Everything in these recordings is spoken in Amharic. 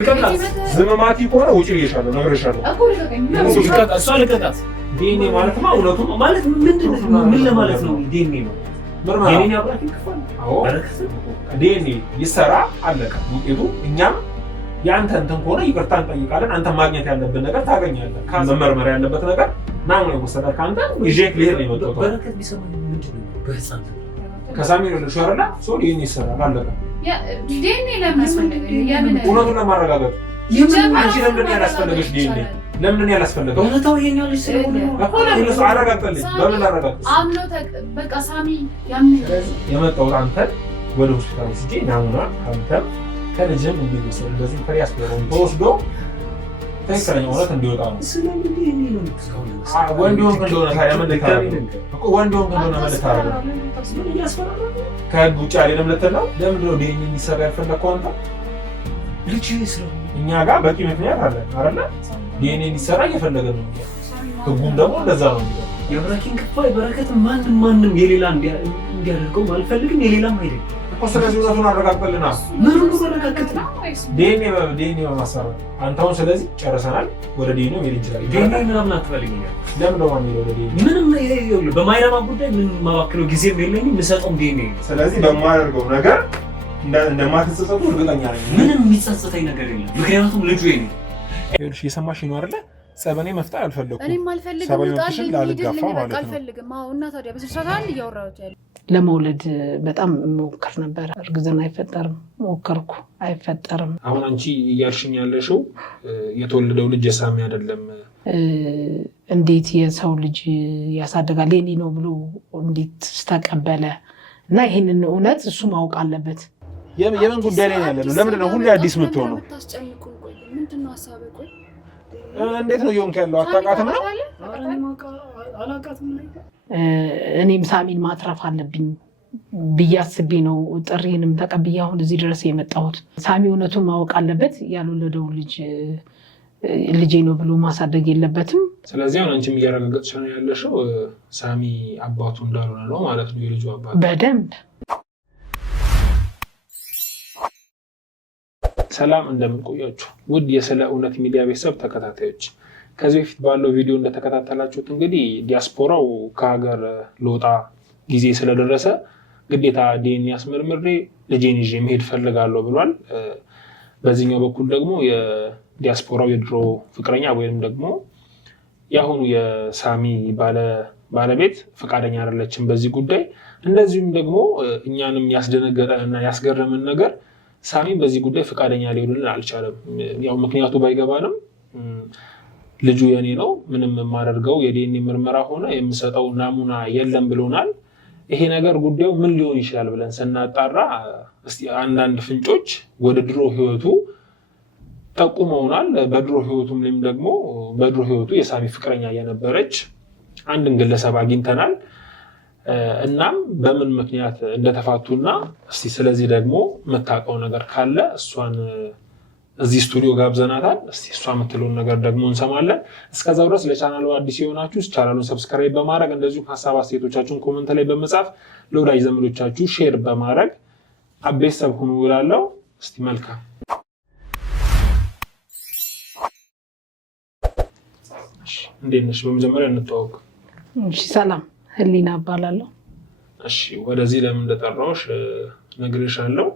ዘመማቲ ኮራ ውጪ ይሻላል ነው ረሻለሁ እሷ ልቀጣት ዲኤንኤ ማለት ነው እውነቱ ማለት ምንድነው ምን ለማለት ነው ዲኤንኤ ነው ዲኤንኤ አብራክ ይከፋል አዎ ዲኤንኤ ይሰራ አለቀ ውጤቱ እኛም ያንተ እንትን ኮራ ይቅርታን ጠይቃለን አንተ ማግኘት ያለበት ነገር ታገኛለህ ከመመርመር ያለበት ነገር ናም ነው ወሰደ ካንተ ይዤክ ሊሄድ ነው የመጣው በረከት ቢሰማኝ ምንድነው በህፃን ከሳሚ ነው ሸራላ ሶ ዲኤንኤ ይሰራል አለቀ ያ ዲኤንኤ ለምን አስፈለገ ያምን እውነቱን ለማረጋገጥ አንቺ ለምን ያላስፈለገሽ ዲኤንኤ ለምን ያላስፈለገው እውነታው የኛ ልጅ ስለሆነ ነው አረጋግጠልኝ በምን አረጋግጥ አምኖ በቃ ሳሚ ያምን የመጣው አንተ ወደ ሆስፒታል ሲጂ ናሙና አንተ ከልጅም እንዲወሰድ እንደዚህ ፍሪያስ ነው ተወስዶ ትክክለኛ እውነት እንዲወጣ ነው ስለምን ዲኤንኤ ነው የምትስካው ወንዶን እንደሆነ ታዲያ ምን ልታረግ እኮ ወንዶን እንደሆነ ምን ልታረግ ከህግ ውጭ አይደለም ለተለው ለምን ነው ዲኤንኤ የሚሰራ ያልፈለከው አንተ ልጅ ስለሆነ እኛ ጋር በቂ ምክንያት አለ አይደለ ዲኤንኤ የሚሰራ እየፈለገ ነው ህጉም ደግሞ እንደዛ ነው የብራኪን ከፋይ በረከት ማንም የሌላ እንዲያደርገው አልፈልግም የሌላም አይደለም እኮ ስለዚህ እውነቱን አረጋግጠልና ምን ነው አረጋግጠና ዲኤንኤ ማሰራ አንተው ስለዚህ ጨርሰናል ወደ ዲኤንኤ ሄድ እንችላለን ዲኤንኤ ምናምን አትፈልጊኛል ለምን ነው ማለት ወደ ዲኤንኤ ምንም ይሄው በማይረባ ጉዳይ ምን ማባክለው ጊዜም የለኝም የምሰጠው ዲኤንኤ ስለዚህ በማያደርገው ነገር እንደማትጸጸቱ እርግጠኛ ነኝ ምንም የሚጸጸተኝ ነገር የለም ምክንያቱም ልጁ የኔ ይኸውልሽ የሰማሽ ነው አይደለ ጸበኔ መፍጠር አልፈልኩም እኔም አልፈልግም ጣልኝ ላልጋፋ ማለት ነው አልፈልግም አዎ እና ታዲያ በስልሳት አንድ እያወራሁት ያለው ለመውለድ በጣም ሞከር ነበር እርግዝና አይፈጠርም ሞከርኩ አይፈጠርም አሁን አንቺ እያልሽኝ ያለሽው የተወለደው ልጅ የሳሚ አይደለም እንዴት የሰው ልጅ ያሳደጋል የኔ ነው ብሎ እንዴት ተቀበለ እና ይሄንን እውነት እሱ ማወቅ አለበት የምን ጉዳይ ላይ ያለ ነው ለምን ነው ሁሉ አዲስ የምትሆነው ታስጨንቁኝ ቆይ ምንድነው ሐሳብ ቆይ እንዴት ነው ይሆን ካለው አጣቃተም ነው አላቃተም እኔም ሳሚን ማትረፍ አለብኝ ቢያስብ ነው ጥሪንም ተቀብዬ አሁን እዚህ ድረስ የመጣሁት ሳሚ እውነቱን ማወቅ አለበት ያልወለደው ልጄ ነው ብሎ ማሳደግ የለበትም ስለዚህ አሁን አንቺም እያረጋገጥሽ ነው ያለሽው ሳሚ አባቱ እንዳልሆነ ነው ማለት ነው የልጁ አባት በደንብ ሰላም እንደምን ቆያችሁ ውድ የስለ እውነት ሚዲያ ቤተሰብ ተከታታዮች ከዚህ በፊት ባለው ቪዲዮ እንደተከታተላችሁት እንግዲህ ዲያስፖራው ከሀገር ለወጣ ጊዜ ስለደረሰ ግዴታ ዲኤንኤ አስመርምሬ ልጄን ይዤ መሄድ ፈልጋለሁ ብሏል በዚህኛው በኩል ደግሞ የዲያስፖራው የድሮ ፍቅረኛ ወይንም ደግሞ ያሁኑ የሳሚ ባለቤት ፈቃደኛ አይደለችም በዚህ ጉዳይ እንደዚሁም ደግሞ እኛንም ያስደነገጠና ያስገረመን ነገር ሳሚ በዚህ ጉዳይ ፈቃደኛ ሊሆንልን አልቻለም ያው ምክንያቱ ባይገባንም ልጁ የኔ ነው ምንም የማደርገው የዲኤንኤ ምርመራ ሆነ የምሰጠው ናሙና የለም ብሎናል ይሄ ነገር ጉዳዩ ምን ሊሆን ይችላል ብለን ስናጣራ እስቲ አንዳንድ ፍንጮች ወደ ድሮ ህይወቱ ጠቁመውናል በድሮ ህይወቱም ላይም ደግሞ በድሮ ህይወቱ የሳሚ ፍቅረኛ የነበረች አንድን ግለሰብ አግኝተናል እናም በምን ምክንያት እንደተፋቱና እስቲ ስለዚህ ደግሞ መታቀው ነገር ካለ እሷን እዚህ ስቱዲዮ ጋብዘናታል እስቲ እሷ የምትለውን ነገር ደግሞ እንሰማለን እስከዛው ድረስ ለቻናሉ አዲስ የሆናችሁ ቻናሉን ሰብስክራይብ በማድረግ እንደዚሁ ሐሳብ አስተያየቶቻችሁን ኮሜንት ላይ በመጻፍ ለወዳጅ ዘመዶቻችሁ ሼር በማድረግ አቤተሰብ ሁኑ እላለሁ እስቲ መልካም እንዴት ነሽ በመጀመሪያ እንተዋወቅ እሺ ሰላም ህሊና እባላለሁ እሺ ወደዚህ ለምን እንደጠራሁሽ ነግሬሻለሁ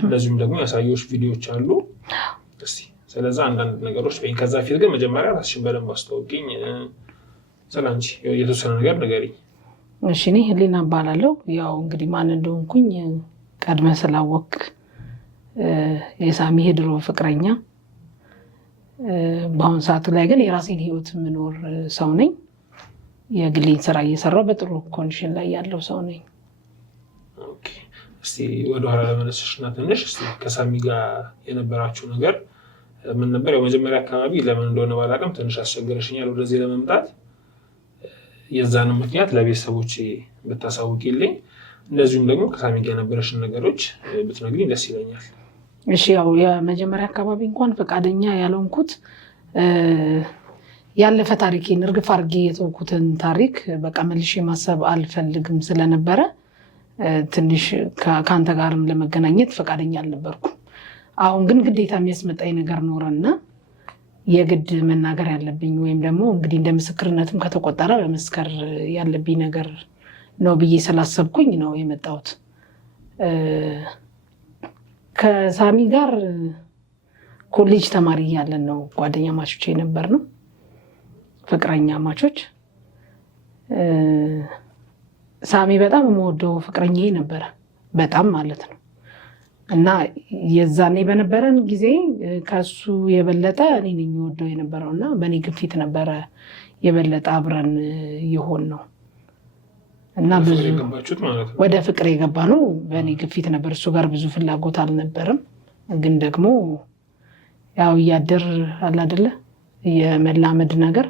እንደዚሁም ደግሞ ያሳየሁሽ ቪዲዮዎች አሉ እስቲ ስለዛ አንዳንድ ነገሮች በእን ከዛ ፊት ግን መጀመሪያ ራስሽን በደንብ አስተዋውቂኝ ሰላምጂ የተወሰነ ነገር ንገሪኝ እሺ እኔ ህሊና እባላለሁ ያው እንግዲህ ማን እንደሆንኩኝ ቀድመህ ስላወቅ የሳሚ የድሮ ፍቅረኛ በአሁን ሰዓት ላይ ግን የራሴን ህይወት የምኖር ሰው ነኝ የግሌን ስራ እየሰራሁ በጥሩ ኮንዲሽን ላይ ያለው ሰው ነኝ ኦኬ እስቲ ወደ ኋላ ለመለስሽና ትንሽ እስቲ ከሳሚ ጋር የነበራችሁ ነገር ምን ነበር ያው መጀመሪያ አካባቢ ለምን እንደሆነ ባላቀም ትንሽ አስቸገረሽኛል ወደዚህ ለመምጣት የዛን ምክንያት ለቤተሰቦቼ ብታሳውቂልኝ እንደዚሁም ደግሞ ከሳሚ ጋር የነበረሽን ነገሮች ብትነግሪኝ ደስ ይለኛል እሺ ያው የመጀመሪያ አካባቢ እንኳን ፈቃደኛ ያልሆንኩት ያለፈ ታሪኬን እርግፍ አድርጌ የተውኩትን ታሪክ በቃ መልሼ ማሰብ አልፈልግም ስለነበረ ትንሽ ከአንተ ጋርም ለመገናኘት ፈቃደኛ አልነበርኩም አሁን ግን ግዴታ የሚያስመጣኝ ነገር ኖረና የግድ መናገር ያለብኝ ወይም ደግሞ እንግዲህ እንደ ምስክርነትም ከተቆጠረ በመስከር ያለብኝ ነገር ነው ብዬ ስላሰብኩኝ ነው የመጣሁት። ከሳሚ ጋር ኮሌጅ ተማሪ እያለን ነው ጓደኛ ማቾች የነበር ነው፣ ፍቅረኛ ማቾች። ሳሚ በጣም የምወደው ፍቅረኛ ነበረ፣ በጣም ማለት ነው። እና የዛኔ በነበረን ጊዜ ከሱ የበለጠ እኔ ነኝ የወደው የነበረው እና በእኔ ግፊት ነበረ የበለጠ አብረን የሆን ነው እና ብዙ ወደ ፍቅር የገባ ነው በእኔ ግፊት ነበር። እሱ ጋር ብዙ ፍላጎት አልነበረም። ግን ደግሞ ያው እያደር አለ አይደለ የመላመድ ነገር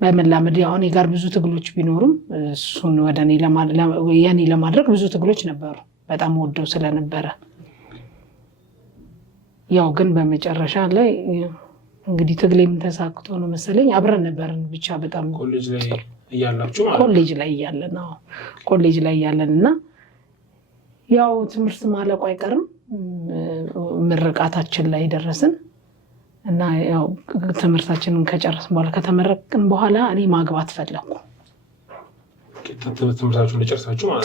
በመላመድ ያው እኔ ጋር ብዙ ትግሎች ቢኖሩም እሱን ወደ እኔ ለማድረግ ብዙ ትግሎች ነበሩ፣ በጣም ወደው ስለነበረ። ያው ግን በመጨረሻ ላይ እንግዲህ ትግሌም ተሳክቶ ነው መሰለኝ አብረን ነበርን ብቻ በጣም ኮሌጅ ላይ እያላችሁ ማለት ኮሌጅ ላይ እያለን እና ያው ትምህርት ማለቁ አይቀርም ምርቃታችን ላይ ደረስን እና ያው ትምህርታችንን ከጨረስን በኋላ ከተመረቅን በኋላ እኔ ማግባት ፈለኩ። ትምህርታችሁን ለጨረሳችሁ ማለት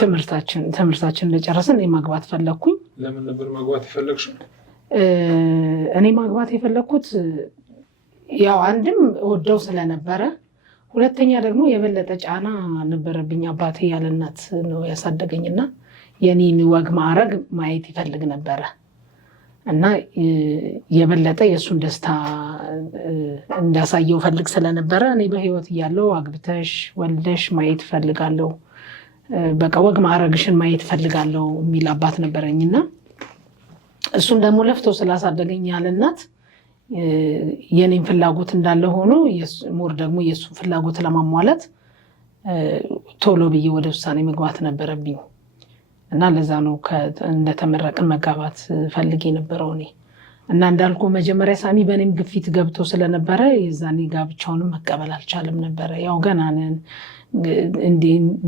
ትምህርታችንን ለጨረስን እኔ ማግባት ፈለኩኝ። ለምን ነበር ማግባት የፈለግሽው? እኔ ማግባት የፈለኩት ያው አንድም ወደው ስለነበረ፣ ሁለተኛ ደግሞ የበለጠ ጫና ነበረብኝ። አባቴ ያለ እናት ነው ያሳደገኝና የኔን ወግ ማዕረግ ማየት ይፈልግ ነበረ እና የበለጠ የእሱን ደስታ እንዳሳየው ፈልግ ስለነበረ እኔ በህይወት እያለሁ አግብተሽ ወልደሽ ማየት ፈልጋለሁ፣ በቃ ወግ ማዕረግሽን ማየት ፈልጋለሁ የሚል አባት ነበረኝና እሱን ደግሞ ለፍቶ ስላሳደገኝ ያለ እናት የኔን ፍላጎት እንዳለ ሆኖ ሞር ደግሞ የእሱን ፍላጎት ለማሟላት ቶሎ ብዬ ወደ ውሳኔ መግባት ነበረብኝ እና ለዛ ነው እንደተመረቅን መጋባት ፈልጌ ነበረው እኔ እና እንዳልኩ መጀመሪያ ሳሚ በእኔም ግፊት ገብቶ ስለነበረ የዛኔ ጋብቻውንም መቀበል አልቻለም ነበረ። ያው ገና ነን፣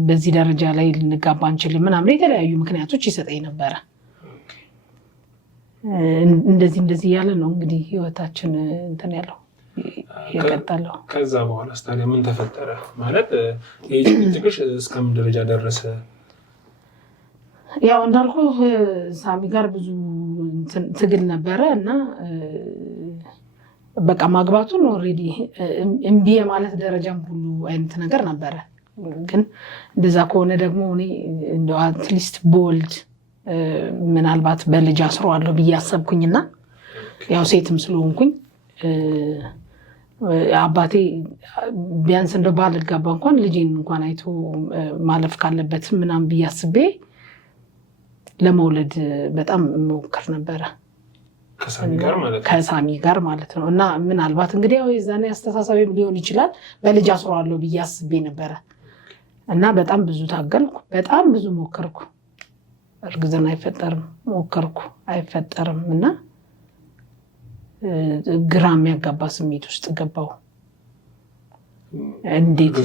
በዚህ ደረጃ ላይ ልንጋባ አንችልም ምናምን የተለያዩ ምክንያቶች ይሰጠኝ ነበረ። እንደዚህ ያለ ነው እንግዲህ ህይወታችን እንትን ያለው የቀጠለው። ከዛ በኋላ ታዲያ ምን ተፈጠረ? ማለት የጭቅጭቅሽ እስከምን ደረጃ ደረሰ? ያው እንዳልኩ ሳሚ ጋር ብዙ ትግል ነበረ እና በቃ ማግባቱን ኦልሬዲ እምቢ የማለት ደረጃም ሁሉ አይነት ነገር ነበረ። ግን እንደዛ ከሆነ ደግሞ እኔ እንደው አትሊስት ቦልድ ምናልባት በልጅ አስረዋለሁ ብዬ አሰብኩኝና ያው ሴትም ስለሆንኩኝ አባቴ ቢያንስ እንደ ባልጋባ እንኳን ልጄን እንኳን አይቶ ማለፍ ካለበት ምናምን ብዬ አስቤ ለመውለድ በጣም ሞክር ነበረ ከሳሚ ጋር ማለት ነው። እና ምናልባት እንግዲህ ያው የዛኔ አስተሳሰቤም ሊሆን ይችላል በልጅ አስረዋለሁ ብዬ አስቤ ነበረ እና በጣም ብዙ ታገልኩ፣ በጣም ብዙ ሞከርኩ። እርግዝና አይፈጠርም ሞከርኩ፣ አይፈጠርም እና ግራ የሚያጋባ ስሜት ውስጥ ገባው። እንዴት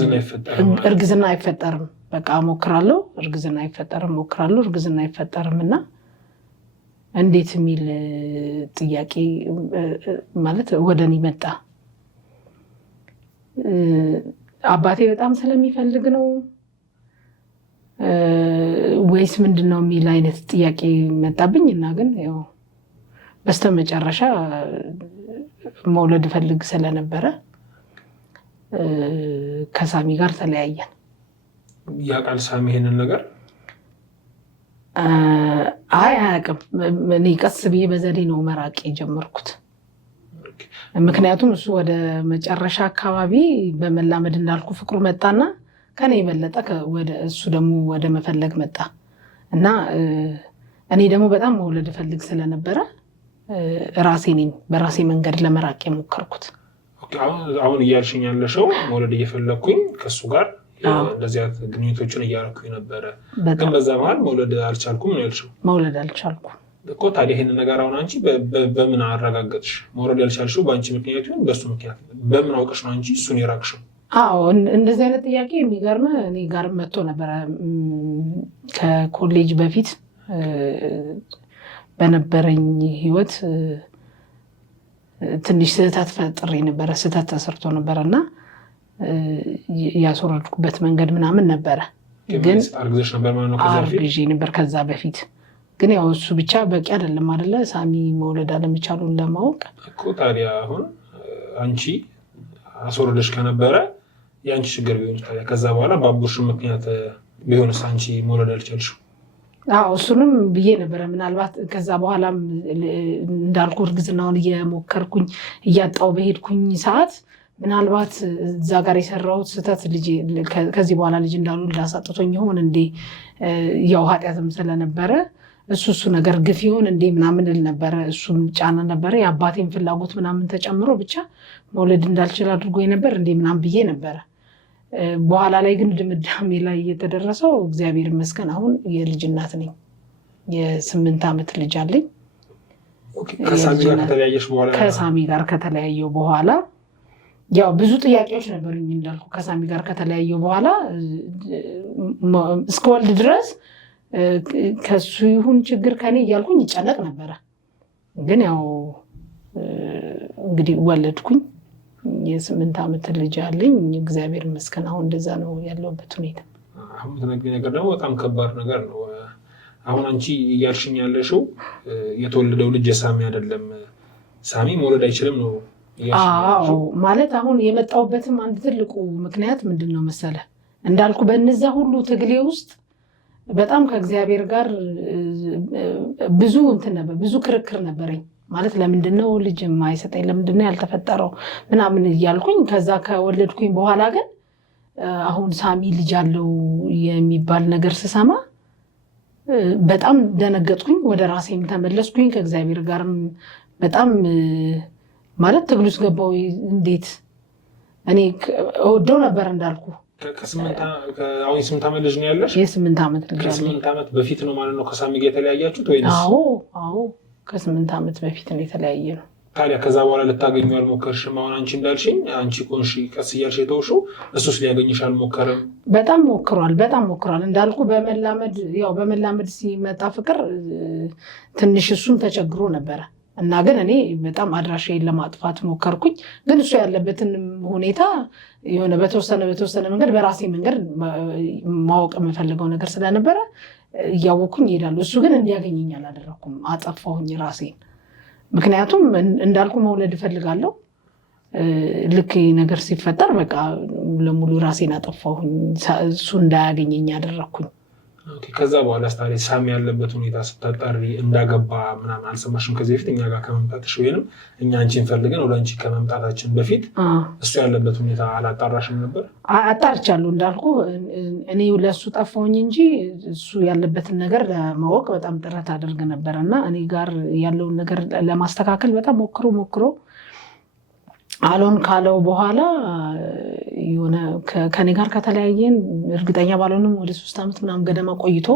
እርግዝና አይፈጠርም? በቃ ሞክራለሁ፣ እርግዝና አይፈጠርም፣ ሞክራለሁ፣ እርግዝና አይፈጠርም እና እንዴት የሚል ጥያቄ ማለት ወደ እኔ መጣ። አባቴ በጣም ስለሚፈልግ ነው ወይስ ምንድን ነው የሚል አይነት ጥያቄ መጣብኝ እና ግን ያው በስተመጨረሻ መውለድ ፈልግ ስለነበረ ከሳሚ ጋር ተለያየን። ያውቃል ሳሚ ይሄንን ነገር? አያውቅም። እኔ ቀስ ብዬ በዘዴ ነው መራቅ የጀመርኩት። ምክንያቱም እሱ ወደ መጨረሻ አካባቢ በመላመድ እንዳልኩ ፍቅሩ መጣና ከኔ የበለጠ እሱ ደግሞ ወደ መፈለግ መጣ እና እኔ ደግሞ በጣም መውለድ ፈልግ ስለነበረ ራሴ ነኝ በራሴ መንገድ ለመራቅ የሞከርኩት። አሁን እያልሽኝ ያለሽው መውለድ እየፈለግኩኝ ከእሱ ጋር እንደዚያ ግንኙነቶችን እያደረኩኝ ነበረ፣ ግን በዛ መሀል መውለድ አልቻልኩም ነው ያልሽው? መውለድ አልቻልኩም እኮ። ታዲያ ይሄንን ነገር አሁን አንቺ በምን አረጋገጥሽ? መውለድ ያልቻልሽው በአንቺ ምክንያት ይሁን በእሱ ምክንያት በምን አውቀሽ ነው አንቺ እሱን የራቅሽው? አዎ እንደዚህ አይነት ጥያቄ የሚገርም እኔ ጋር መጥቶ ነበረ ከኮሌጅ በፊት በነበረኝ ህይወት ትንሽ ስህተት ፈጥሬ ነበረ። ስህተት ተሰርቶ ነበረና ያስወረድኩበት መንገድ ምናምን ነበረ። ግን አርግዤ ነበር ከዛ በፊት። ግን ያው እሱ ብቻ በቂ አይደለም አይደለ? ሳሚ መውለድ አለመቻሉን ለማወቅ እኮ። ታዲያ አሁን አንቺ አስወረደሽ ከነበረ የአንቺ ችግር ቢሆን ታዲያ ከዛ በኋላ በአቦርሽ ምክንያት ቢሆንስ አንቺ መውለድ አልቻልሽው? እሱንም ብዬ ነበረ። ምናልባት ከዛ በኋላም እንዳልኩ እርግዝናውን እየሞከርኩኝ እያጣው በሄድኩኝ ሰዓት ምናልባት እዛ ጋር የሰራሁት ስህተት ከዚህ በኋላ ልጅ እንዳልወልድ አሳጥቶኝ ይሆን እንዴ? ያው ኃጢአትም ስለነበረ እሱ ነገር ግፍ ይሆን እንዴ ምናምን እል ነበረ። እሱም ጫና ነበረ፣ የአባቴን ፍላጎት ምናምን ተጨምሮ ብቻ መውለድ እንዳልችል አድርጎ ነበር እንዴ ምናምን ብዬ ነበረ። በኋላ ላይ ግን ድምዳሜ ላይ የተደረሰው እግዚአብሔር ይመስገን አሁን የልጅ እናት ነኝ። የ8 ዓመት ልጅ አለኝ። ከሳሚ ጋር ከተለያየው በኋላ ያው ብዙ ጥያቄዎች ነበሩኝ እንዳልኩ። ከሳሚ ጋር ከተለያየው በኋላ እስከ ወልድ ድረስ ከሱ ይሁን ችግር ከኔ እያልኩኝ ይጨነቅ ነበረ። ግን ያው እንግዲህ ወለድኩኝ። የ8 ዓመት ልጅ አለኝ። እግዚአብሔር ይመስገን አሁን እንደዛ ነው ያለውበት ሁኔታ። አሁን ተነግረኝ ነገር ደግሞ በጣም ከባድ ነገር ነው። አሁን አንቺ እያልሽኝ ያለሽው የተወለደው ልጅ የሳሚ አይደለም፣ ሳሚ መውለድ አይችልም ነው? አዎ ማለት አሁን የመጣሁበትም አንድ ትልቁ ምክንያት ምንድን ነው መሰለ? እንዳልኩ በእነዛ ሁሉ ትግሌ ውስጥ በጣም ከእግዚአብሔር ጋር ብዙ እንትን ነበር፣ ብዙ ክርክር ነበረኝ። ማለት ለምንድነው ልጅ የማይሰጠኝ? ለምንድነው ያልተፈጠረው? ምናምን እያልኩኝ ከዛ ከወለድኩኝ በኋላ ግን አሁን ሳሚ ልጅ አለው የሚባል ነገር ስሰማ በጣም ደነገጥኩኝ። ወደ ራሴም ተመለስኩኝ። ከእግዚአብሔር ጋርም በጣም ማለት ትግል ውስጥ ገባሁ። እንዴት እኔ እወደው ነበር እንዳልኩ። አሁን የ8 ዓመት ልጅ ነው ያለሽ? የ8 ዓመት ልጅ አለኝ። ከ8 ዓመት በፊት ነው ማለት ነው ከሳሚ ጋር የተለያያችሁት ወይስ? አዎ ከ8 ዓመት በፊት ነው የተለያየ ነው። ታዲያ ከዛ በኋላ ልታገኙ አልሞከርሽም? አሁን አንቺ እንዳልሽኝ አንቺ ቆንሺ ቀስ እያልሽ የተውሽው እሱስ ሊያገኝሽ አልሞከረም? በጣም ሞክሯል እንዳልኩ በመላመድ ሲመጣ ፍቅር ትንሽ እሱም ተቸግሮ ነበረ እና ግን እኔ በጣም አድራሻዬን ለማጥፋት ሞከርኩኝ። ግን እሱ ያለበትን ሁኔታ የሆነ በተወሰነ መንገድ በራሴ መንገድ ማወቅ የምፈልገው ነገር ስለነበረ እያወቅኩኝ ይሄዳሉ። እሱ ግን እንዲያገኘኝ አላደረኩም፣ አጠፋሁኝ ራሴን። ምክንያቱም እንዳልኩ መውለድ እፈልጋለሁ። ልክ ነገር ሲፈጠር በቃ ለሙሉ ራሴን አጠፋሁኝ፣ እሱ እንዳያገኘኝ አደረግኩኝ። ከዛ በኋላ ስታሪ ሳሚ ያለበት ሁኔታ ስታጣሪ እንዳገባ ምናምን አልሰማሽም? ከዚህ በፊት እኛ ጋር ከመምጣትሽ ወይንም እኛ አንቺን ፈልገን ወደ አንቺ ከመምጣታችን በፊት እሱ ያለበት ሁኔታ አላጣራሽም ነበር? አጣርቻለሁ እንዳልኩ። እኔ ለእሱ ጠፋሁኝ እንጂ እሱ ያለበትን ነገር ለማወቅ በጣም ጥረት አደርግ ነበር እና እኔ ጋር ያለውን ነገር ለማስተካከል በጣም ሞክሮ አሎን ካለው በኋላ የሆነ ከኔ ጋር ከተለያየን እርግጠኛ ባልሆንም ወደ 3 ዓመት ምናምን ገደማ ቆይቶ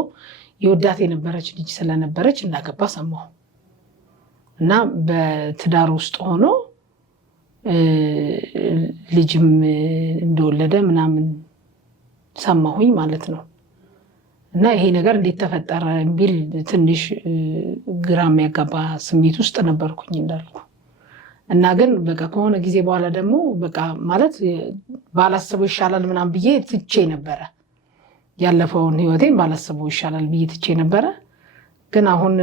የወዳት የነበረች ልጅ ስለነበረች እንዳገባ ሰማሁ እና በትዳር ውስጥ ሆኖ ልጅም እንደወለደ ምናምን ሰማሁኝ ማለት ነው። እና ይሄ ነገር እንዴት ተፈጠረ የሚል ትንሽ ግራ የሚያጋባ ስሜት ውስጥ ነበርኩኝ እንዳልኩ። እና ግን በቃ ከሆነ ጊዜ በኋላ ደግሞ በቃ ማለት ባላስበው ይሻላል ምናምን ብዬ ትቼ ነበረ። ያለፈውን ህይወቴን ባላስበው ይሻላል ብዬ ትቼ ነበረ። ግን አሁን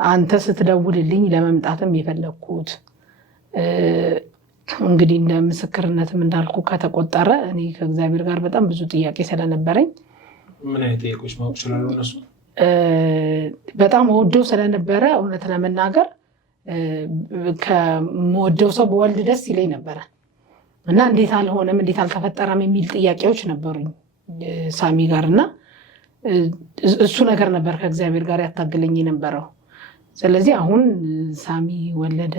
አንተ ስትደውልልኝ ለመምጣትም የፈለግኩት እንግዲህ እንደ ምስክርነትም እንዳልኩ ከተቆጠረ እኔ ከእግዚአብሔር ጋር በጣም ብዙ ጥያቄ ስለነበረኝ። ምን አይነት ጥያቄዎች ማወቅ ይችላሉ እነሱ? በጣም ወደው ስለነበረ እውነት ለመናገር ከመወደው ሰው በወልድ ደስ ይለኝ ነበረ እና እንዴት አልሆነም እንዴት አልተፈጠረም የሚል ጥያቄዎች ነበሩኝ ሳሚ ጋር እና እሱ ነገር ነበር ከእግዚአብሔር ጋር ያታገለኝ የነበረው። ስለዚህ አሁን ሳሚ ወለደ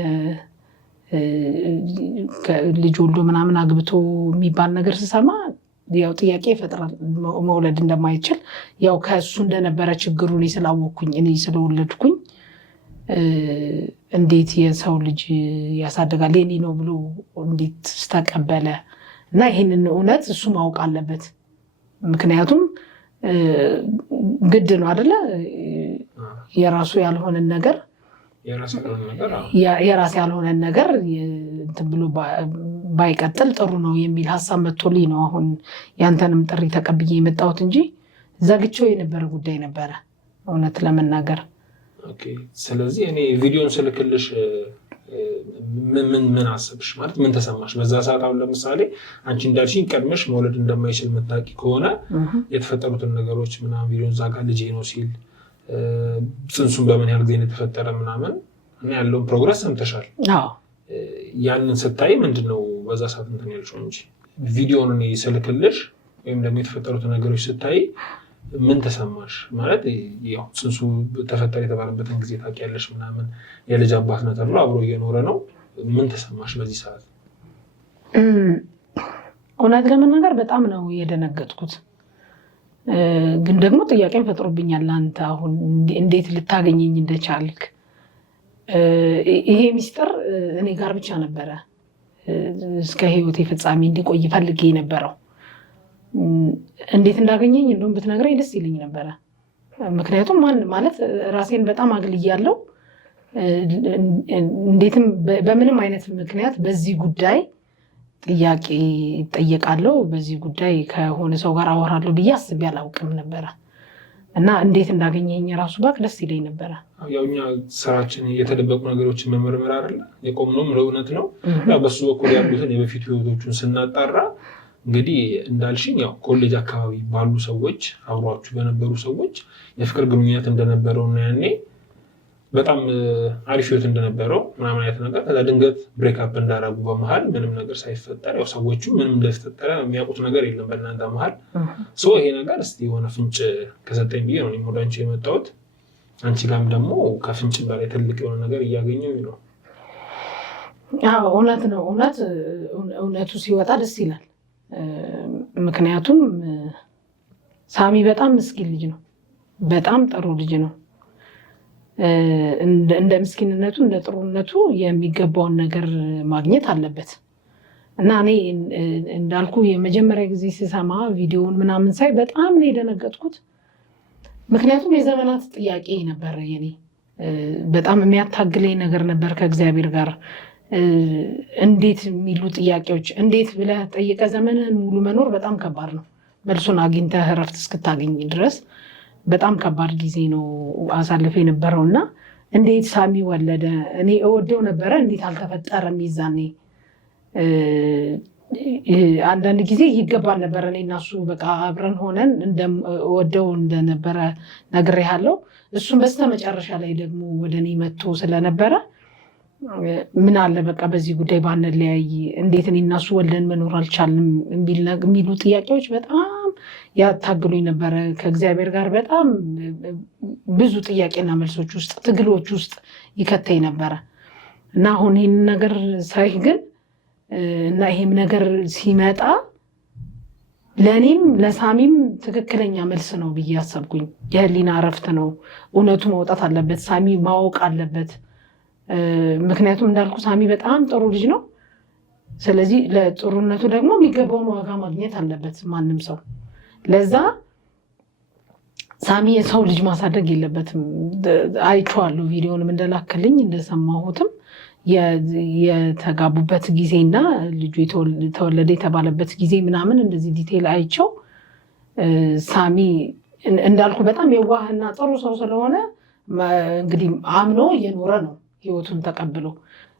ልጅ ወልዶ ምናምን አግብቶ የሚባል ነገር ስሰማ ያው ጥያቄ ይፈጥራል። መውለድ እንደማይችል ያው ከእሱ እንደነበረ ችግሩ እኔ ስላወቅኩኝ እኔ ስለወለድኩኝ እንዴት የሰው ልጅ ያሳድጋል የኔ ነው ብሎ እንዴት ተቀበለ? እና ይህንን እውነት እሱ ማወቅ አለበት። ምክንያቱም ግድ ነው አይደለ? የራሱ ያልሆነን ነገር የራስ ያልሆነን ነገር እንትን ብሎ ባይቀጥል ጥሩ ነው የሚል ሀሳብ መጥቶልኝ ነው አሁን ያንተንም ጥሪ ተቀብዬ የመጣሁት እንጂ ዘግቼው የነበረ ጉዳይ ነበረ እውነት ለመናገር። ኦኬ ስለዚህ እኔ ቪዲዮን ስልክልሽ ምን አሰብሽ ማለት ምን ተሰማሽ በዛ ሰዓት? አሁን ለምሳሌ አንቺ እንዳልሽኝ ቀድመሽ መውለድ እንደማይችል መታቂ ከሆነ የተፈጠሩትን ነገሮች ምናምን ቪዲዮን ዛጋ ልጄ ነው ሲል ጽንሱን በምን ያህል ጊዜ የተፈጠረ ምናምን እና ያለውን ፕሮግረስ ሰምተሻል። ያንን ስታይ ምንድነው በዛ ሰዓት እንትን ያልሽው እንጂ ቪዲዮን እኔ ስልክልሽ ወይም ደግሞ የተፈጠሩትን ነገሮች ስታይ ምን ተሰማሽ? ማለት ያው ጽንሱ ተፈጠረ የተባለበትን ጊዜ ታውቂያለሽ ምናምን የልጅ አባት ነው ተብሎ አብሮ እየኖረ ነው። ምን ተሰማሽ በዚህ ሰዓት? እውነት ለመናገር በጣም ነው የደነገጥኩት። ግን ደግሞ ጥያቄን ፈጥሮብኛል። አንተ አሁን እንዴት ልታገኘኝ እንደቻልክ ይሄ ሚስጥር እኔ ጋር ብቻ ነበረ እስከ ህይወቴ ፍጻሜ እንዲቆይ ፈልጌ ነበረው። እንዴት እንዳገኘኝ እንደውም ብትነግረኝ ደስ ይለኝ ነበረ። ምክንያቱም ማለት ራሴን በጣም አግልያለሁ። እንዴትም በምንም አይነት ምክንያት በዚህ ጉዳይ ጥያቄ ይጠየቃለሁ፣ በዚህ ጉዳይ ከሆነ ሰው ጋር አወራለሁ ብዬ አስቤ አላውቅም ነበረ እና እንዴት እንዳገኘኝ ራሱ ባቅ ደስ ይለኝ ነበረ። ያው እኛ ስራችን የተደበቁ ነገሮችን መመርመር አይደለ የቆምነውም ለእውነት ነው። ያው በሱ በኩል ያሉትን የበፊት ህይወቶችን ስናጣራ እንግዲህ እንዳልሽኝ ያው ኮሌጅ አካባቢ ባሉ ሰዎች አብሯችሁ በነበሩ ሰዎች የፍቅር ግንኙነት እንደነበረው እና ያኔ በጣም አሪፍ ህይወት እንደነበረው ምናምን አይነት ነገር ከዛ ድንገት ብሬክ አፕ እንዳደረጉ በመሃል ምንም ነገር ሳይፈጠር ያው ሰዎቹ ምንም እንደተፈጠረ የሚያውቁት ነገር የለም በእናንተ መሃል። ይሄ ነገር እስቲ የሆነ ፍንጭ ከሰጠኝ ብዬ ነው ወደ አንቺ የመጣሁት። አንቺ ጋርም ደግሞ ከፍንጭ በላይ ትልቅ የሆነ ነገር እያገኘሁ ነው። እውነት ነው። እውነቱ ሲወጣ ደስ ይላል። ምክንያቱም ሳሚ በጣም ምስኪን ልጅ ነው። በጣም ጥሩ ልጅ ነው። እንደ ምስኪንነቱ እንደ ጥሩነቱ የሚገባውን ነገር ማግኘት አለበት እና እኔ እንዳልኩ የመጀመሪያ ጊዜ ስሰማ ቪዲዮውን ምናምን ሳይ በጣም ነው የደነገጥኩት። ምክንያቱም የዘመናት ጥያቄ ነበር የኔ። በጣም የሚያታግለኝ ነገር ነበር ከእግዚአብሔር ጋር። እንዴት የሚሉ ጥያቄዎች እንዴት ብለህ ጠይቀ ዘመንህን ሙሉ መኖር በጣም ከባድ ነው። መልሱን አግኝተህ እረፍት እስክታገኝ ድረስ በጣም ከባድ ጊዜ ነው አሳልፌ የነበረው እና እንዴት ሳሚ ወለደ? እኔ እወደው ነበረ፣ እንዴት አልተፈጠረም? ይዛኔ አንዳንድ ጊዜ ይገባል ነበረ እኔ እና እሱ በቃ አብረን ሆነን ወደው እንደነበረ ነግሬሃለሁ። እሱም በስተመጨረሻ ላይ ደግሞ ወደ እኔ መጥቶ ስለነበረ ምን አለ በቃ በዚህ ጉዳይ ባንለያይ፣ እንዴት እኔ እና እሱ ወልደን መኖር አልቻልንም የሚሉ ጥያቄዎች በጣም ያታግሉኝ ነበረ። ከእግዚአብሔር ጋር በጣም ብዙ ጥያቄና መልሶች ውስጥ ትግሎች ውስጥ ይከተኝ ነበረ እና አሁን ይህን ነገር ሳይ ግን እና ይሄም ነገር ሲመጣ ለእኔም ለሳሚም ትክክለኛ መልስ ነው ብዬ አሰብኩኝ። የህሊና እረፍት ነው። እውነቱ መውጣት አለበት። ሳሚ ማወቅ አለበት። ምክንያቱም እንዳልኩ ሳሚ በጣም ጥሩ ልጅ ነው። ስለዚህ ለጥሩነቱ ደግሞ የሚገባውን ዋጋ ማግኘት አለበት ማንም ሰው። ለዛ ሳሚ የሰው ልጅ ማሳደግ የለበትም። አይቼዋለሁ ቪዲዮንም እንደላክልኝ እንደሰማሁትም የተጋቡበት ጊዜና ልጁ ተወለደ የተባለበት ጊዜ ምናምን እንደዚህ ዲቴል አይቼው ሳሚ እንዳልኩ በጣም የዋህና ጥሩ ሰው ስለሆነ እንግዲህ አምኖ እየኖረ ነው ህይወቱን ተቀብሎ።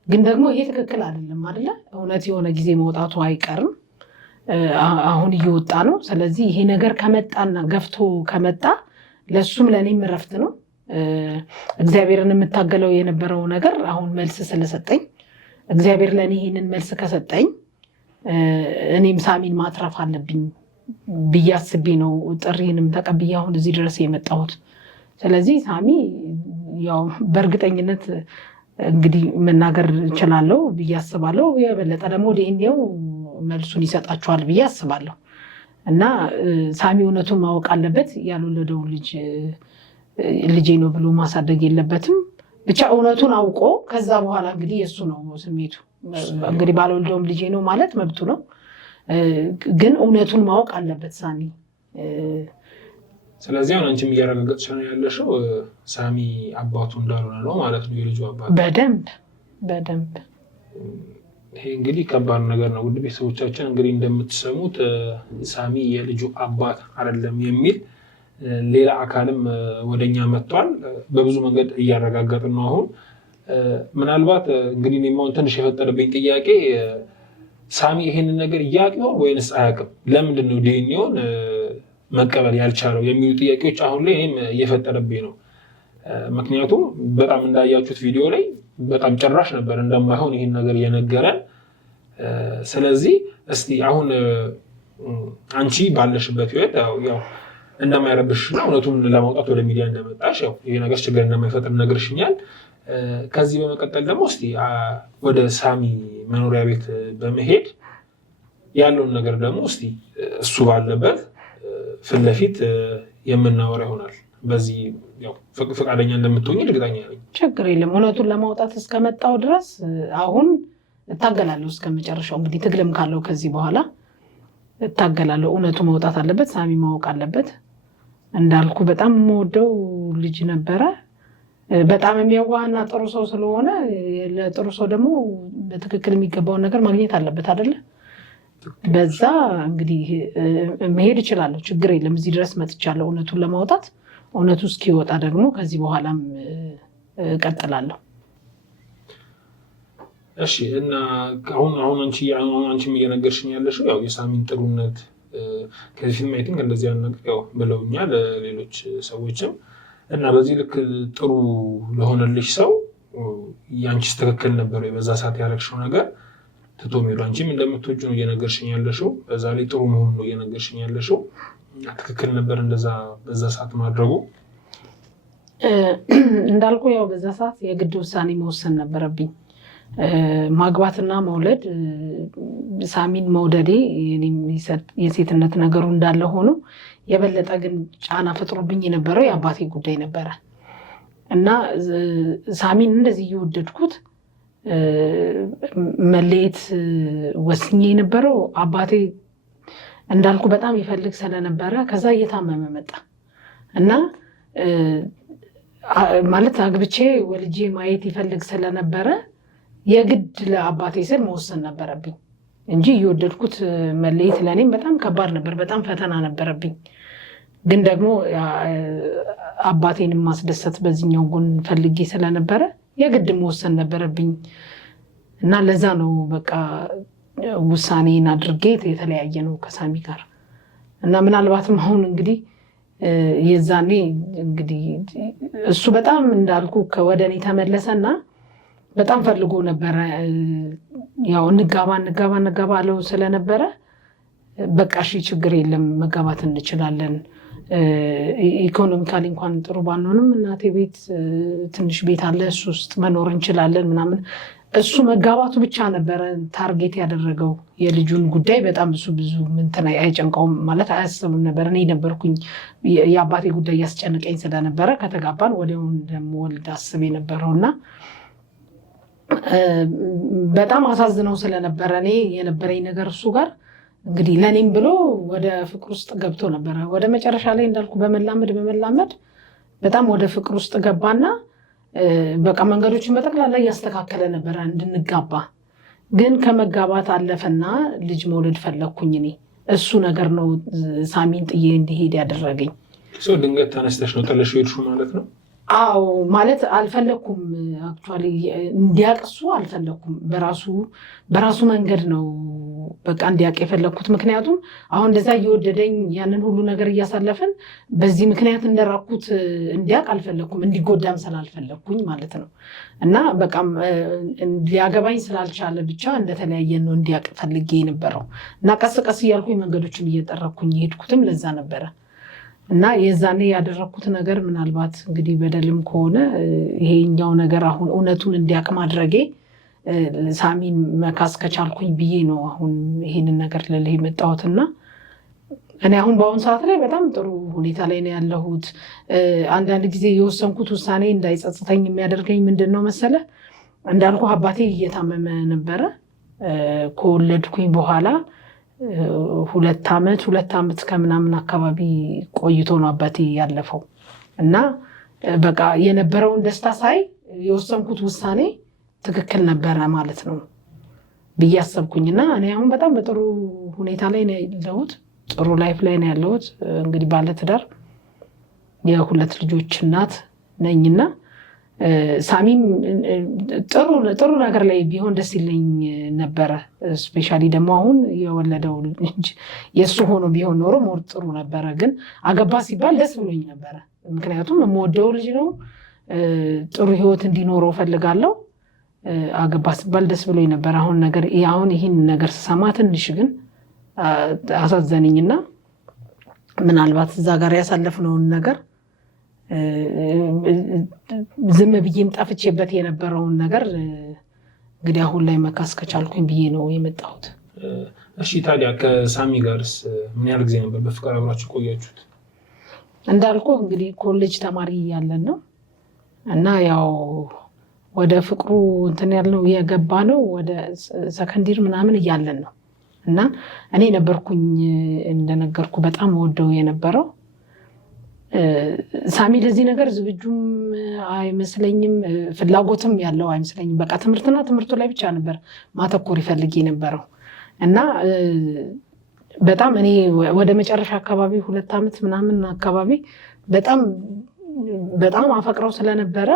ግን ደግሞ ይሄ ትክክል አይደለም አይደለ? እውነት የሆነ ጊዜ መውጣቱ አይቀርም። አሁን እየወጣ ነው። ስለዚህ ይሄ ነገር ከመጣና ገፍቶ ከመጣ ለሱም ለእኔም እረፍት ነው። እግዚአብሔርን የምታገለው የነበረው ነገር አሁን መልስ ስለሰጠኝ እግዚአብሔር ለእኔ ይህንን መልስ ከሰጠኝ እኔም ሳሚን ማትረፍ አለብኝ ብዬ አስቤ ነው ጥሪንም ተቀብዬ አሁን እዚህ ድረስ የመጣሁት። ስለዚህ ሳሚ ያው በእርግጠኝነት እንግዲህ መናገር እችላለሁ ብዬ አስባለሁ። የበለጠ ደግሞ ዲኤንኤው መልሱን ይሰጣችኋል ብዬ አስባለሁ እና ሳሚ እውነቱን ማወቅ አለበት። ያልወለደው ልጄ ነው ብሎ ማሳደግ የለበትም። ብቻ እውነቱን አውቆ ከዛ በኋላ እንግዲህ የእሱ ነው ስሜቱ። እንግዲህ ባልወልደውም ልጄ ነው ማለት መብቱ ነው። ግን እውነቱን ማወቅ አለበት ሳሚ። ስለዚህ አሁን አንቺም እያረጋገጥሽ ነው ያለሽው ሳሚ አባቱ እንዳልሆነ ነው ማለት ነው፣ የልጁ አባት። በደንብ ይሄ እንግዲህ ከባድ ነገር ነው። ውድ ቤተሰቦቻችን እንግዲህ እንደምትሰሙት ሳሚ የልጁ አባት አይደለም የሚል ሌላ አካልም ወደኛ መጥቷል። በብዙ መንገድ እያረጋገጥን ነው። አሁን ምናልባት እንግዲህ እኔም ትንሽ የፈጠረብኝ ጥያቄ ሳሚ ይሄንን ነገር ያውቅ ይሆን ወይንስ አያውቅም? ለምንድን ነው ዲኤንኤውን መቀበል ያልቻለው የሚሉ ጥያቄዎች አሁን ላይ እኔም እየፈጠረብኝ ነው። ምክንያቱም በጣም እንዳያችሁት ቪዲዮ ላይ በጣም ጭራሽ ነበር እንደማይሆን ይሄን ነገር የነገረን። ስለዚህ እስቲ አሁን አንቺ ባለሽበት ህይወት ያው እንደማይረብሽና እውነቱን ለማውጣት ወደ ሚዲያ እንደመጣሽ ያው ይሄ ነገር ችግር እንደማይፈጥር ነግርሽኛል። ከዚህ በመቀጠል ደግሞ እስቲ ወደ ሳሚ መኖሪያ ቤት በመሄድ ያለውን ነገር ደግሞ እስቲ እሱ ባለበት ፊት ለፊት የምናወራ ይሆናል። በዚህ ያው ፈቃደኛ እንደምትሆኝ እርግጠኛ ነኝ። ችግር የለም። እውነቱን ለማውጣት እስከመጣው ድረስ አሁን እታገላለሁ እስከ መጨረሻው። እንግዲህ ትግልም ካለው ከዚህ በኋላ እታገላለሁ። እውነቱ መውጣት አለበት። ሳሚ ማወቅ አለበት። እንዳልኩ በጣም የምወደው ልጅ ነበረ። በጣም የሚያዋህና ጥሩ ሰው ስለሆነ ለጥሩ ሰው ደግሞ በትክክል የሚገባውን ነገር ማግኘት አለበት አይደለ? በዛ እንግዲህ መሄድ እችላለሁ። ችግር የለም። እዚህ ድረስ መጥቻለሁ እውነቱን ለማውጣት። እውነቱ እስኪወጣ ደግሞ ከዚህ በኋላም እቀጥላለሁ። እሺ። እና አሁን አንቺም እየነገርሽኝ ያለሽው ያው የሳሚን ጥሩነት ከዚህ ፊልም አይ ቲንክ እንደዚህ አይነት ነገር ያው ብለውኛል ሌሎች ሰዎችም። እና በዚህ ልክ ጥሩ ለሆነልሽ ሰው ያንቺስ ትክክል ነበር በዛ ሰዓት ያደረግሽው ነገር ትቶ ሄዶ አንቺም እንደምትወጁ ነው እየነገርሽኝ ያለሽው። በዛ ላይ ጥሩ መሆኑ ነው እየነገርሽኝ ያለሽው። ትክክል ነበር እንደዛ በዛ ሰዓት ማድረጉ። እንዳልኩ ያው በዛ ሰዓት የግድ ውሳኔ መወሰን ነበረብኝ። ማግባትና መውለድ ሳሚን መውደዴ የሴትነት ነገሩ እንዳለ ሆኖ የበለጠ ግን ጫና ፈጥሮብኝ የነበረው የአባቴ ጉዳይ ነበረ እና ሳሚን እንደዚህ እየወደድኩት መለየት ወስኜ የነበረው አባቴ እንዳልኩ በጣም ይፈልግ ስለነበረ ከዛ እየታመመ መጣ እና ማለት አግብቼ ወልጄ ማየት ይፈልግ ስለነበረ የግድ ለአባቴ ስል መወሰን ነበረብኝ እንጂ እየወደድኩት መለየት ለእኔም በጣም ከባድ ነበር። በጣም ፈተና ነበረብኝ። ግን ደግሞ አባቴን ማስደሰት በዚህኛው ጎን ፈልጌ ስለነበረ የግድ መወሰን ነበረብኝ እና ለዛ ነው በቃ ውሳኔን አድርጌ የተለያየ ነው ከሳሚ ጋር እና ምናልባትም አሁን እንግዲህ የዛኔ እንግዲህ እሱ በጣም እንዳልኩ ወደ እኔ ተመለሰና በጣም ፈልጎ ነበረ። ያው እንጋባ አለው ስለነበረ በቃ እሺ ችግር የለም መጋባት እንችላለን፣ ኢኮኖሚካሊ እንኳን ጥሩ ባንሆንም እናቴ ቤት ትንሽ ቤት አለ እሱ ውስጥ መኖር እንችላለን ምናምን። እሱ መጋባቱ ብቻ ነበረ ታርጌት ያደረገው። የልጁን ጉዳይ በጣም እሱ ብዙ እንትን አይጨንቀውም ማለት አያስብም ነበር። እኔ ነበርኩኝ የአባቴ ጉዳይ ያስጨንቀኝ ስለነበረ ከተጋባን ወዲያው እንደምወልድ አስብ የነበረውና በጣም አሳዝነው ስለነበረ እኔ የነበረኝ ነገር እሱ ጋር እንግዲህ ለእኔም ብሎ ወደ ፍቅር ውስጥ ገብቶ ነበረ። ወደ መጨረሻ ላይ እንዳልኩ በመላመድ በጣም ወደ ፍቅር ውስጥ ገባና በቃ መንገዶችን በጠቅላላ እያስተካከለ ነበረ እንድንጋባ። ግን ከመጋባት አለፈና ልጅ መውለድ ፈለግኩኝ እኔ። እሱ ነገር ነው ሳሚን ጥዬ እንዲሄድ ያደረገኝ። ድንገት ተነስተሽ ነው ጥለሽ ሄድሽው ማለት ነው? አዎ ማለት አልፈለኩም። አክቹዋሊ እንዲያቅሱ አልፈለኩም። በራሱ መንገድ ነው በቃ እንዲያቅ የፈለኩት። ምክንያቱም አሁን እንደዛ እየወደደኝ ያንን ሁሉ ነገር እያሳለፈን በዚህ ምክንያት እንደራኩት እንዲያቅ አልፈለኩም። እንዲጎዳም ስላልፈለኩኝ ማለት ነው። እና በቃ ሊያገባኝ ስላልቻለ ብቻ እንደተለያየን ነው እንዲያቅ ፈልጌ የነበረው እና ቀስ ቀስ እያልኩኝ መንገዶችን እየጠረኩኝ የሄድኩትም ለዛ ነበረ። እና የዛኔ ያደረኩት ነገር ምናልባት እንግዲህ በደልም ከሆነ ይሄኛው ነገር አሁን እውነቱን እንዲያቅ ማድረጌ ሳሚን መካስ ከቻልኩኝ ብዬ ነው አሁን ይሄንን ነገር ልልህ የመጣሁትና እኔ አሁን በአሁኑ ሰዓት ላይ በጣም ጥሩ ሁኔታ ላይ ነው ያለሁት። አንዳንድ ጊዜ የወሰንኩት ውሳኔ እንዳይጸጽተኝ የሚያደርገኝ ምንድን ነው መሰለህ? እንዳልኩ አባቴ እየታመመ ነበረ። ከወለድኩኝ በኋላ 2 ዓመት ከምናምን አካባቢ ቆይቶ ነው አባቴ ያለፈው እና በቃ የነበረውን ደስታ ሳይ የወሰንኩት ውሳኔ ትክክል ነበረ ማለት ነው ብዬ አሰብኩኝና እኔ አሁን በጣም በጥሩ ሁኔታ ላይ ነው ያለሁት። ጥሩ ላይፍ ላይ ነው ያለሁት። እንግዲህ ባለትዳር የ2 ልጆች እናት ነኝና ሳሚም ጥሩ ነገር ላይ ቢሆን ደስ ይለኝ ነበረ። ስፔሻሊ ደግሞ አሁን የወለደው ልጅ የእሱ ሆኖ ቢሆን ኖሮ ሞር ጥሩ ነበረ። ግን አገባ ሲባል ደስ ብሎኝ ነበረ። ምክንያቱም የምወደው ልጅ ነው። ጥሩ ህይወት እንዲኖረው ፈልጋለሁ። አገባ ሲባል ደስ ብሎኝ ነበር። አሁን ይህን ነገር ስሰማ ትንሽ ግን አሳዘነኝና ምናልባት እዛ ጋር ያሳለፍነውን ነገር ዝም ብዬም ጠፍቼበት የነበረውን ነገር እንግዲህ አሁን ላይ መካስ ከቻልኩኝ ብዬ ነው የመጣሁት። እሺ ታዲያ ከሳሚ ጋርስ ምን ያህል ጊዜ ነበር በፍቅር አብራችሁ ቆያችሁት? እንዳልኩ እንግዲህ ኮሌጅ ተማሪ ያለን ነው እና ያው ወደ ፍቅሩ እንትን ያልነው የገባ ነው ወደ ሰከንዲር ምናምን እያለን ነው እና እኔ ነበርኩኝ እንደነገርኩ በጣም ወደው የነበረው። ሳሚ ለዚህ ነገር ዝግጁም አይመስለኝም፣ ፍላጎትም ያለው አይመስለኝም። በቃ ትምህርቱ ላይ ብቻ ነበር ማተኮር ይፈልግ የነበረው እና በጣም እኔ ወደ መጨረሻ አካባቢ 2 ዓመት ምናምን አካባቢ በጣም አፈቅረው ስለነበረ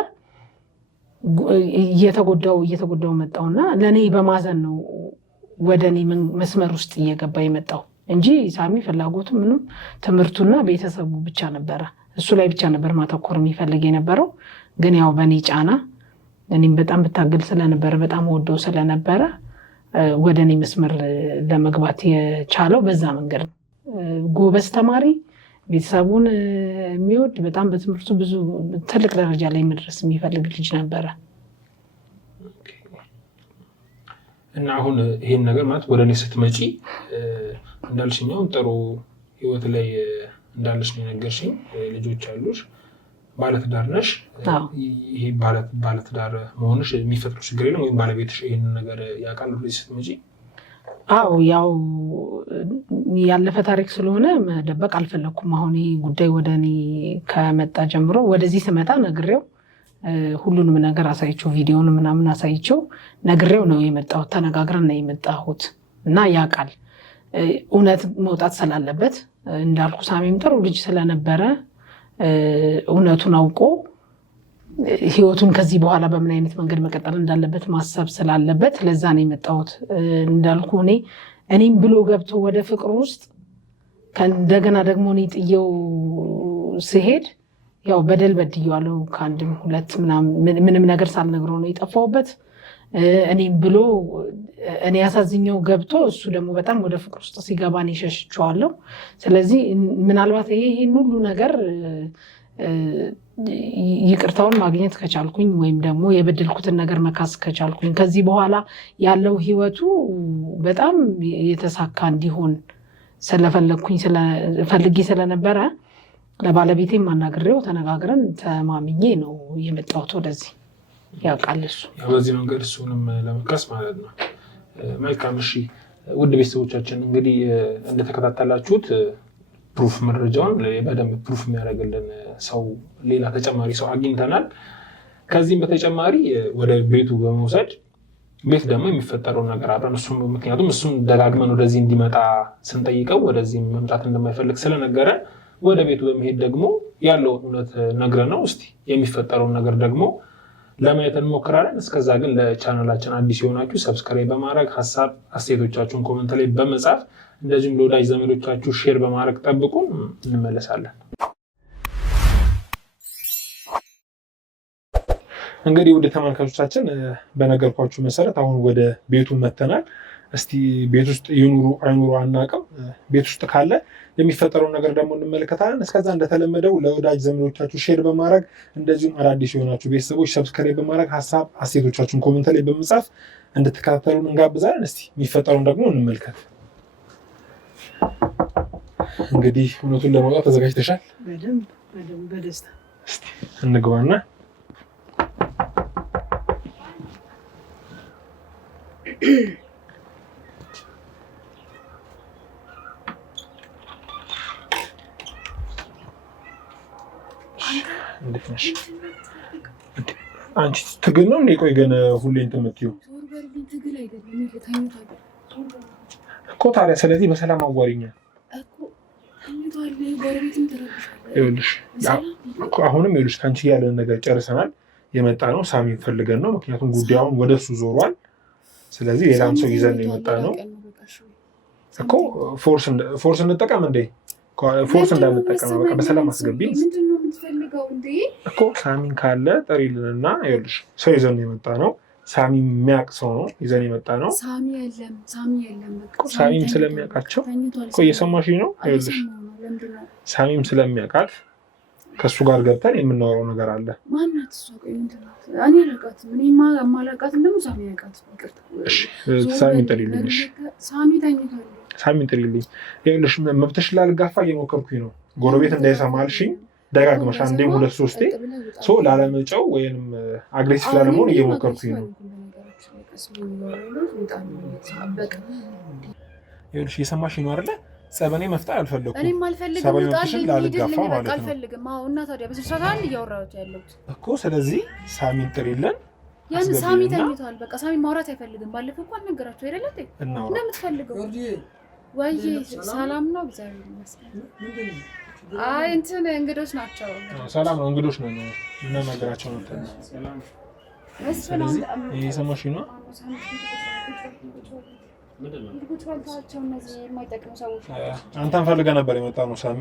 እየተጎዳው መጣውና ለእኔ በማዘን ነው ወደ እኔ መስመር ውስጥ እየገባ የመጣው እንጂ ሳሚ ፍላጎቱ ምንም ትምህርቱና ቤተሰቡ ብቻ ነበረ። እሱ ላይ ብቻ ነበር ማተኮር የሚፈልግ የነበረው። ግን ያው በእኔ ጫና እኔም በጣም ብታገል ስለነበረ በጣም ወደው ስለነበረ ወደ እኔ መስመር ለመግባት የቻለው በዛ መንገድ ነው። ጎበዝ ተማሪ፣ ቤተሰቡን የሚወድ በጣም በትምህርቱ ብዙ ትልቅ ደረጃ ላይ መድረስ የሚፈልግ ልጅ ነበረ እና አሁን ይሄን ነገር ማለት ወደ እኔ ስትመጪ እንዳልሽኝ አሁን ጥሩ ህይወት ላይ እንዳለሽ ነው የነገርሽኝ። ልጆች አሉሽ፣ ባለትዳር ነሽ። ይሄ ባለትዳር መሆንሽ የሚፈጥረው ችግር የለም ወይም ባለቤትሽ ይሄን ነገር ያውቃል ወደዚህ ስትመጪ? አዎ ያው ያለፈ ታሪክ ስለሆነ መደበቅ አልፈለኩም። አሁን ይሄ ጉዳይ ወደ እኔ ከመጣ ጀምሮ ወደዚህ ስመጣ ነግሬው ሁሉንም ነገር አሳይቼው ቪዲዮን ምናምን አሳይቼው ነግሬው ነው የመጣሁት። ተነጋግረን ነው የመጣሁት እና ያውቃል እውነት መውጣት ስላለበት እንዳልኩ ሳሚም ጥሩ ልጅ ስለነበረ እውነቱን አውቆ ህይወቱን ከዚህ በኋላ በምን አይነት መንገድ መቀጠል እንዳለበት ማሰብ ስላለበት ለዛ ነው የመጣሁት። እንዳልኩ እኔም ብሎ ገብቶ ወደ ፍቅር ውስጥ እንደገና ደግሞ እኔ ጥየው ስሄድ ያው በደል በድየዋለሁ። ከአንድም 2 ምንም ነገር ሳልነግረው ነው የጠፋሁበት። እኔም ብሎ እኔ ያሳዝኘው ገብቶ እሱ ደግሞ በጣም ወደ ፍቅር ውስጥ ሲገባ እኔ ሸሽቼዋለሁ። ስለዚህ ምናልባት ይሄን ሁሉ ነገር ይቅርታውን ማግኘት ከቻልኩኝ ወይም ደግሞ የበደልኩትን ነገር መካስ ከቻልኩኝ ከዚህ በኋላ ያለው ህይወቱ በጣም የተሳካ እንዲሆን ፈልጌ ስለነበረ ለባለቤቴም አናግሬው ተነጋግረን ተማምኜ ነው የመጣሁት ወደዚህ። ያውቃል እሱ በዚህ መንገድ እሱንም ለመካስ ማለት ነው። መልካም። እሺ ውድ ቤተሰቦቻችን እንግዲህ እንደተከታተላችሁት ፕሩፍ መረጃውን በደንብ ፕሩፍ የሚያደርግልን ሰው ሌላ ተጨማሪ ሰው አግኝተናል። ከዚህም በተጨማሪ ወደ ቤቱ በመውሰድ ቤት ደግሞ የሚፈጠረው ነገር አብረን ምክንያቱም እሱን ደጋግመን ወደዚህ እንዲመጣ ስንጠይቀው ወደዚህ መምጣት እንደማይፈልግ ስለነገረን ወደ ቤቱ በመሄድ ደግሞ ያለውን እውነት ነግረነው እስቲ የሚፈጠረውን ነገር ደግሞ ለማየት እንሞክራለን። እስከዛ ግን ለቻናላችን አዲስ የሆናችሁ ሰብስክራይብ በማድረግ ሀሳብ አስተያየቶቻችሁን ኮመንት ላይ በመጻፍ እንደዚሁም ለወዳጅ ዘመዶቻችሁ ሼር በማድረግ ጠብቁን። እንመለሳለን። እንግዲህ ውድ ተመልካቾቻችን በነገርኳችሁ መሰረት አሁን ወደ ቤቱ መተናል። እስቲ ቤት ውስጥ ይኑሩ አይኑሩ አናውቅም። ቤት ውስጥ ካለ የሚፈጠረውን ነገር ደግሞ እንመለከታለን። እስከዛ እንደተለመደው ለወዳጅ ዘመዶቻችሁ ሼር በማድረግ እንደዚሁም አዳዲስ የሆናችሁ ቤተሰቦች ሰብስክራይብ በማድረግ ሀሳብ አስተያየቶቻችሁን ኮሜንት ላይ በመጻፍ እንድትከታተሉን እንጋብዛለን። እስቲ የሚፈጠረውን ደግሞ እንመልከት። እንግዲህ እውነቱን ለማውጣት ተዘጋጅተሻል? በደንብ በደስታ። እስቲ እንግባና አንቺ ትግል ነው እንዴ? ቆይ ግን ሁሌ እንትን የምትይው እኮ ታዲያ። ስለዚህ በሰላም አዋሪኛ ይኸውልሽ፣ አሁንም ይኸውልሽ ከአንቺ ያለን ነገር ጨርሰናል። የመጣ ነው ሳሚን ፈልገን ነው። ምክንያቱም ጉዳዩን ወደ እሱ ዞሯል። ስለዚህ ሌላም ሰው ይዘን ነው የመጣ ነው እኮ። ፎርስ እንጠቀም እንዴ? ፎርስ እንዳንጠቀም በቃ በሰላም አስገቢን እኮ። ሳሚን ካለ ጠሪልንና ይኸውልሽ ሰው ይዘን ነው የመጣ ነው። ሳሚ የሚያውቅ ሰው ነው ይዘን የመጣ ነው። ሳሚም ስለሚያውቃቸው እኮ እየሰማሽኝ ነው? ይኸውልሽ ሳሚም ስለሚያውቃት ከእሱ ጋር ገብተን የምናወራው ነገር አለ። ማናት እሷ? ቆይ ምንድን ናት? እኔ አላውቃትም። እኔ የማላውቃትም ደግሞ ሳሚ ያውቃት። ሳሚን ጥሪልኝ። ሳሚ ተኝቷል። ሳሚን ጥሪልኝ። ይኸውልሽ መብትሽ ላልጋፋ እየሞከርኩኝ ነው። ጎረቤት እንዳይሰማልሽኝ ደጋግመሽ አንዴም 2-3 ሰው ላለመጨው ወይም አግሬሲቭ ላለመሆን እየሞከርኩኝ ነው። ይኸውልሽ እየሰማሽኝ ነው አይደለ? ጸበኔ መፍጠር አልፈለኩም። እኔም አልፈልግም። ሰበኔን ላልጋፋ ማለት ነው። አልፈልግም። አዎ እና ታዲያ በስልሳት አንድ እያወራሁት ያለሁት እኮ። ስለዚህ ሳሚን ጥሪልን። ያን ሳሚ ተኝቷል። በቃ ሳሚ ማውራት አይፈልግም። ባለፈው እኮ አልነገራችሁ አይደለ? እንደምትፈልገው ወይ ሰላም ነው። እግዚአብሔር ይመስገን። አይ እንትን እንግዶች ናቸው። ሰላም ነው። እንግዶች ነው እና ነገራቸው ነው። ስለዚህ እየሰማሽ ነው። አንተን ፈልገህ ነበር የመጣው ነው ሳሚ።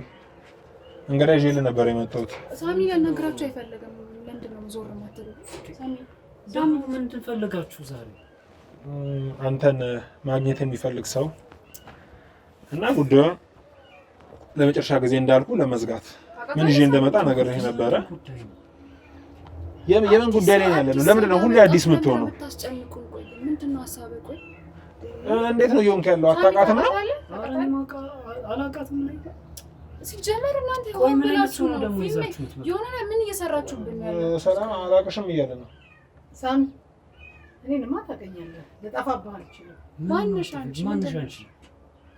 እንግዳ ይዤልህ ነበር የመጣሁት። ሳሚ ሊያናግራችሁ አይፈልግም። ምንድን ነው ዞር የማትሉት? ሳሚ ደግሞ ምንድን ፈልጋችሁ ዛሬ? አንተን ማግኘት የሚፈልግ ሰው እና ጉዳዩ ለመጨረሻ ጊዜ እንዳልኩ ለመዝጋት ምን ይዤ እንደመጣ ነገር ይሄ ነበረ። የምን ጉዳይ ላይ ያለ ነው? ለምንድን ነው ሁሌ አዲስ የምትሆነው? ምንድን ነው ሀሳብህ? ቆይ እንዴት ነው እየሆንክ ያለው? አታውቃትም ነው? አላውቃትም ነው ሲጀመር እናንተ ቆይ ምን ልትሆኑ ነው ደግሞ ይዛችሁት? የሆነ ምን እየሰራችሁብን ያለው? ሰላም አላውቅሽም እያለ ነው ሳሚ። እኔንማ ታገኛለህ። ልጠፋብህ አልችልም። ማንሽ አንቺ?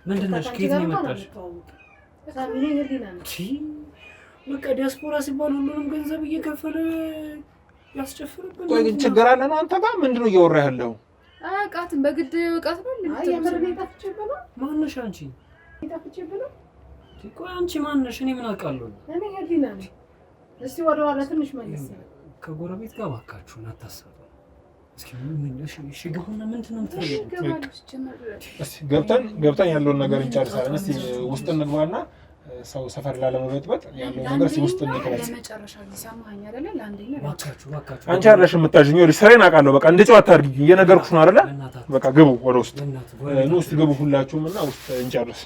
ምንድን ነሽ? ከየት ነው የመጣሽ? ሳሚ እኔ ህሊና ነኝ። በቃ ዲያስፖራ ሲባል ሁሉንም ገንዘብ እየከፈለ ያስጨፍርብን። ቆይ ግን ችግር አለ ነው አንተ ጋር? ምንድን ነው እያወራህ ያለው? አያውቃትም። በግድ እውቀት ነው እንዴ? ማነሽ አንቺ? ቆይ አንቺ ማነሽ? እኔ ምን አውቃለሁ? እኔ ህሊና ነኝ። እስቲ ወደ ኋላ ትንሽ መለስ። ከጎረቤት ጋር እባካችሁን አታሰሩ። እስኪ ምን እሺ ግቡና ምንድን ነው የምትፈልጉት? እስቲ ገብተን ያለውን ነገር እንጨርሳለን። እስቲ ውስጥ እንግባና ሰው ሰፈር ላለመበጥበጥ ያለው ነገር ውስጥ እንከራች። ለመጨረሻ ሊሰማኝ አይደለ? ለአንደኛ እባካችሁ አንቺ አይደለሽ የምታጅኝ። ወዲህ ስራዬን አውቃለሁ። በቃ እንደ ጨዋታ አድርጊ። እየነገርኩሽ ነው አይደለ? በቃ ግቡ፣ ወደ ውስጥ ነው። ውስጥ ግቡ ሁላችሁም እና ውስጥ እንጨርስ።